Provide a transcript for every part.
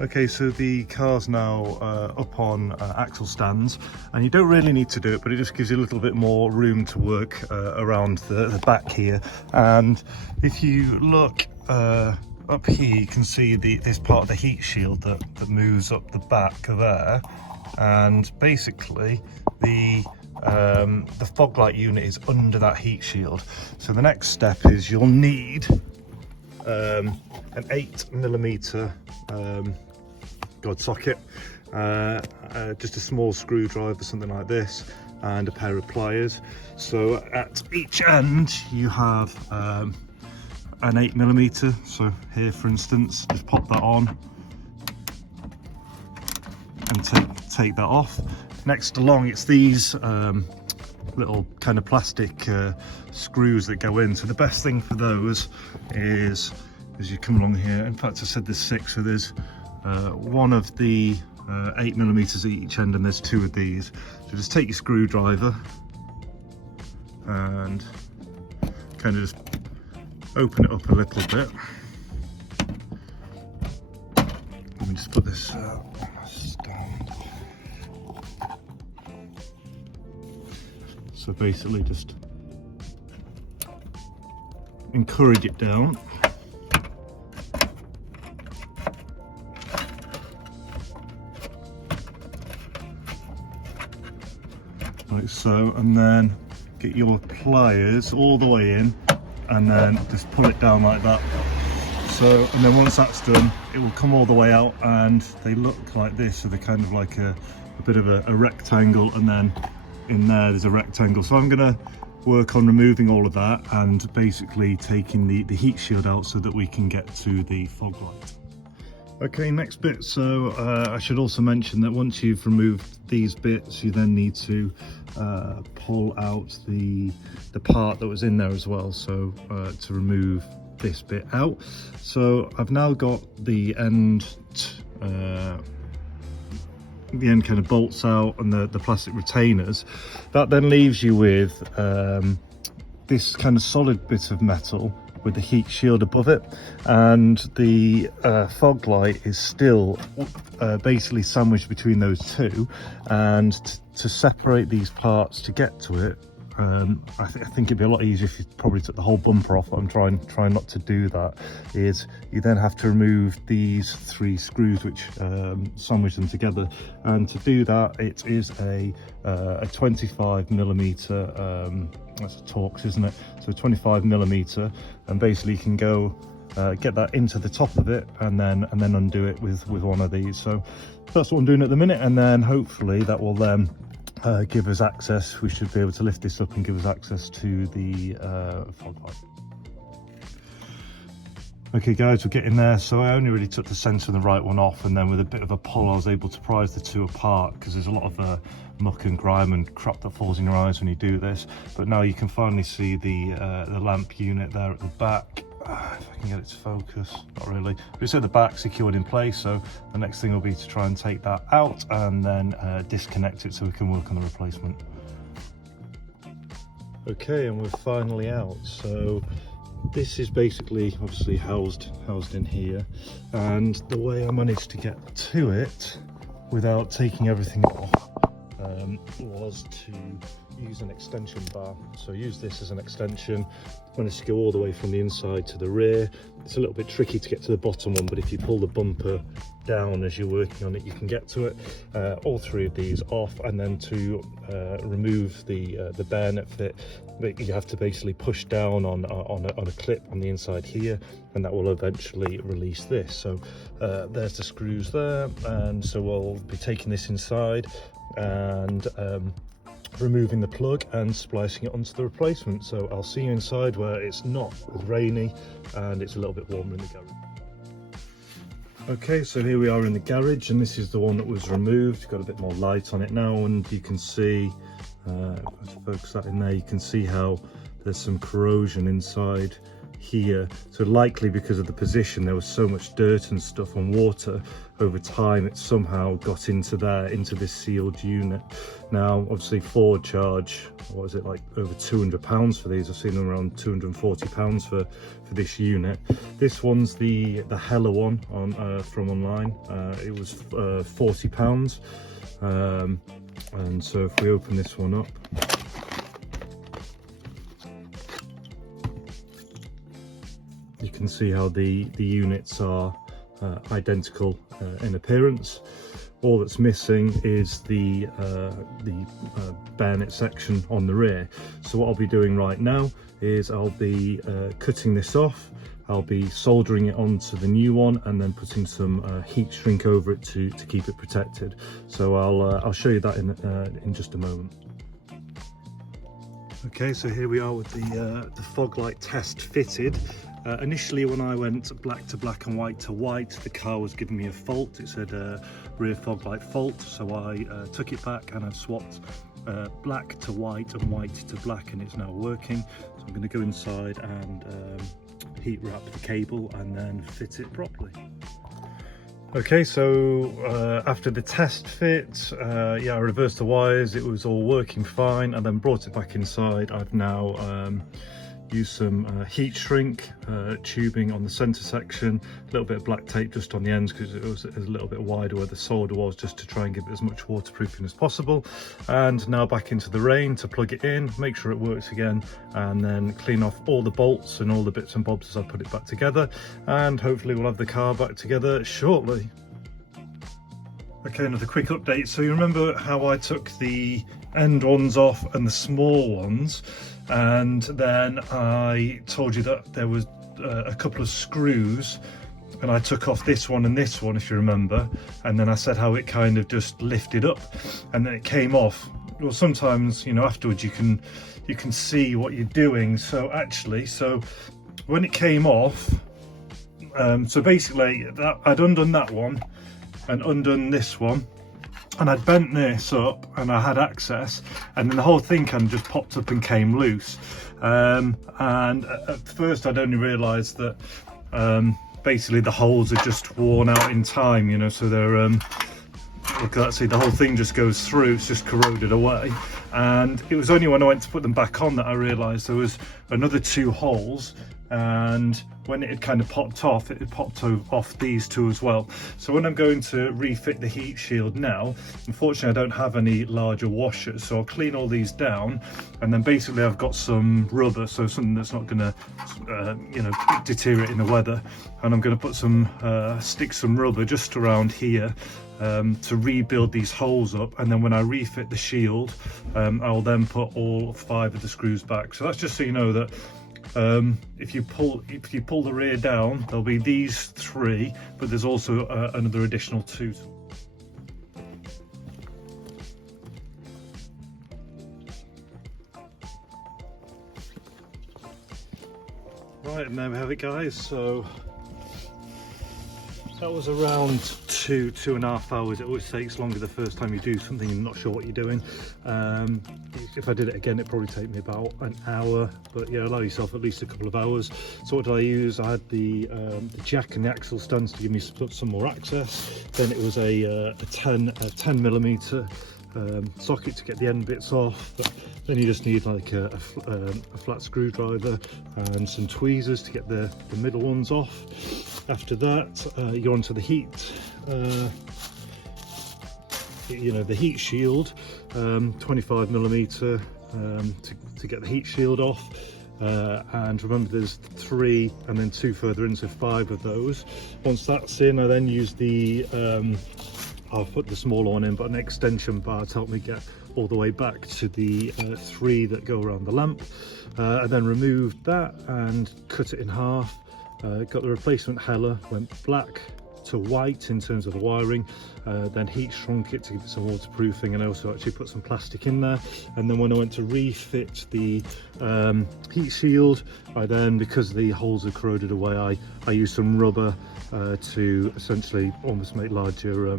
Okay, so the car's now up on axle stands, and you don't really need to do it, but it just gives you a little bit more room to work around the back here. And if you look up here, you can see this part of the heat shield that moves up the back there, and basically the fog light unit is under that heat shield. So the next step is you'll need an 8mm guide socket, just a small screwdriver, something like this, and a pair of pliers. So at each end you have an 8mm. So here, for instance, just pop that on and take that off. Next along, it's these little kind of plastic screws that go in. So the best thing for those is, as you come along here, in fact I said there's 6, so there's one of the 8mm at each end, and there's 2 of these. So just take your screwdriver and kind of just open it up a little bit. Let me just put this on a stand. So basically just encourage it down. Like so, and then get your pliers all the way in, and then just pull it down like that. So, and then once that's done, it will come all the way out, and they look like this. So they're kind of like a bit of a rectangle, and then in there's a rectangle. So I'm going to work on removing all of that and basically taking the heat shield out so that we can get to the fog light. Okay, next bit. So I should also mention that once you've removed these bits, you then need to pull out the part that was in there as well. So to remove this bit out. So I've now got the end kind of bolts out and the plastic retainers. That then leaves you with this kind of solid bit of metal with the heat shield above it, and the fog light is still basically sandwiched between those two. And to separate these parts to get to it, I think it'd be a lot easier if you probably took the whole bumper off. I'm trying not to do that. Is you then have to remove these 3 screws which sandwich them together, and to do that it is a 25mm. That's a torx, isn't it? So 25mm, and basically you can go get that into the top of it and then undo it with one of these. So that's what I'm doing at the minute, and then hopefully that will then give us access. We should be able to lift this up and give us access to the fog light. Okay guys, we're getting there. So I only really took the centre and the right one off, and then with a bit of a pull I was able to prise the 2 apart, because there's a lot of muck and grime and crap that falls in your eyes when you do this. But now you can finally see the lamp unit there at the back. If I can get it to focus, not really. But it's at the back, secured in place. So the next thing will be to try and take that out and then disconnect it so we can work on the replacement. Okay, and we're finally out. So this is basically obviously housed in here, and the way I managed to get to it without taking everything off was to use an extension bar. So use this as an extension. Managed to go all the way from the inside to the rear. It's a little bit tricky to get to the bottom one, but if you pull the bumper down as you're working on it, you can get to it. All 3 of these off, and then to remove the bayonet fit, you have to basically push down on a clip on the inside here, and that will eventually release this. So there's the screws there, and so we'll be taking this inside and removing the plug and splicing it onto the replacement. So I'll see you inside where it's not rainy and it's a little bit warmer in the garage. Okay, so here we are in the garage, and this is the one that was removed. Got a bit more light on it now, and you can see, if I focus that in there, you can see how there's some corrosion inside here, so likely because of the position there was so much dirt and stuff and water over time, it somehow got into there, into this sealed unit. Now obviously Ford charge, what is it, like over £200 for these. I've seen them around £240 for this unit. This one's the Hella one on from online. It was £40, and so if we open this one up, you can see how the units are identical in appearance. All that's missing is the bayonet section on the rear. So what I'll be doing right now is I'll be cutting this off. I'll be soldering it onto the new one and then putting some heat shrink over it to keep it protected. So I'll show you that in just a moment. Okay, so here we are with the fog light test fitted. Initially when I went black to black and white to white, the car was giving me a fault. It said rear fog light fault, so I took it back and I've swapped black to white and white to black, and it's now working. So I'm going to go inside and heat wrap the cable and then fit it properly. Okay, so after the test fit, yeah, I reversed the wires, it was all working fine, and then brought it back inside. I've now used some heat shrink tubing on the center section, a little bit of black tape just on the ends because it was a little bit wider where the solder was, just to try and give it as much waterproofing as possible. And now back into the rain to plug it in, make sure it works again, and then clean off all the bolts and all the bits and bobs as I put it back together, and hopefully we'll have the car back together shortly. Okay, another quick update. So you remember how I took the end ones off and the small ones, and then I told you that there was a couple of screws, and I took off this one and this one, if you remember, and then I said how it kind of just lifted up and then it came off. Well, sometimes, you know, afterwards you can see what you're doing. So actually, so when it came off, so basically I'd undone that one and undone this one, and I'd bent this up and I had access, and then the whole thing kind of just popped up and came loose. And at first I'd only realised that basically the holes are just worn out in time, you know, so they're look at that, see, the whole thing just goes through, it's just corroded away. And it was only when I went to put them back on that I realised there was another 2 holes, and when it had kind of popped off, it had popped off these 2 as well. So when I'm going to refit the heat shield now, unfortunately I don't have any larger washers, so I'll clean all these down, and then basically I've got some rubber, so something that's not going to you know, deteriorate in the weather, and I'm going to put some stick some rubber just around here to rebuild these holes up, and then when I refit the shield, I'll then put all 5 of the screws back. So that's just so you know that if you pull the rear down, there'll be these 3, but there's also another additional 2. Right, and there we have it, guys. So that was around 2.5 hours. It always takes longer the first time you do something and you're not sure what you're doing. If I did it again, it'd probably take me about an hour, but yeah, allow yourself at least a couple of hours. So what did I use? I had the jack and the axle stands to give me some more access. Then it was a 10mm socket to get the end bits off. But then you just need like a flat screwdriver and some tweezers to get the middle ones off. After that, you go onto the heat, you know, the heat shield, 25mm to get the heat shield off. And remember, there's 3 and then 2 further in, so 5 of those. Once that's in, I then use the I'll put the smaller one in, but an extension bar to help me get all the way back to the 3 that go around the lamp. I then removed that and cut it in half. Got the replacement Hella, went black to white in terms of the wiring, then heat shrunk it to give it some waterproofing, and I also actually put some plastic in there. And then when I went to refit the heat shield, I then, because the holes are corroded away, I used some rubber to essentially almost make larger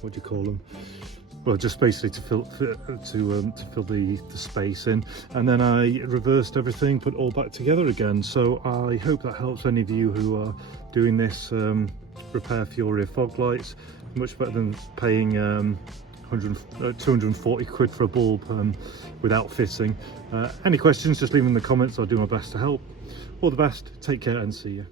what do you call them, well, just basically to fill the space in, and then I reversed everything, put it all back together again. So I hope that helps any of you who are doing this repair for your rear fog lights. Much better than paying 240 quid for a bulb without fitting. Any questions, just leave them in the comments. I'll do my best to help. All the best, take care and see you.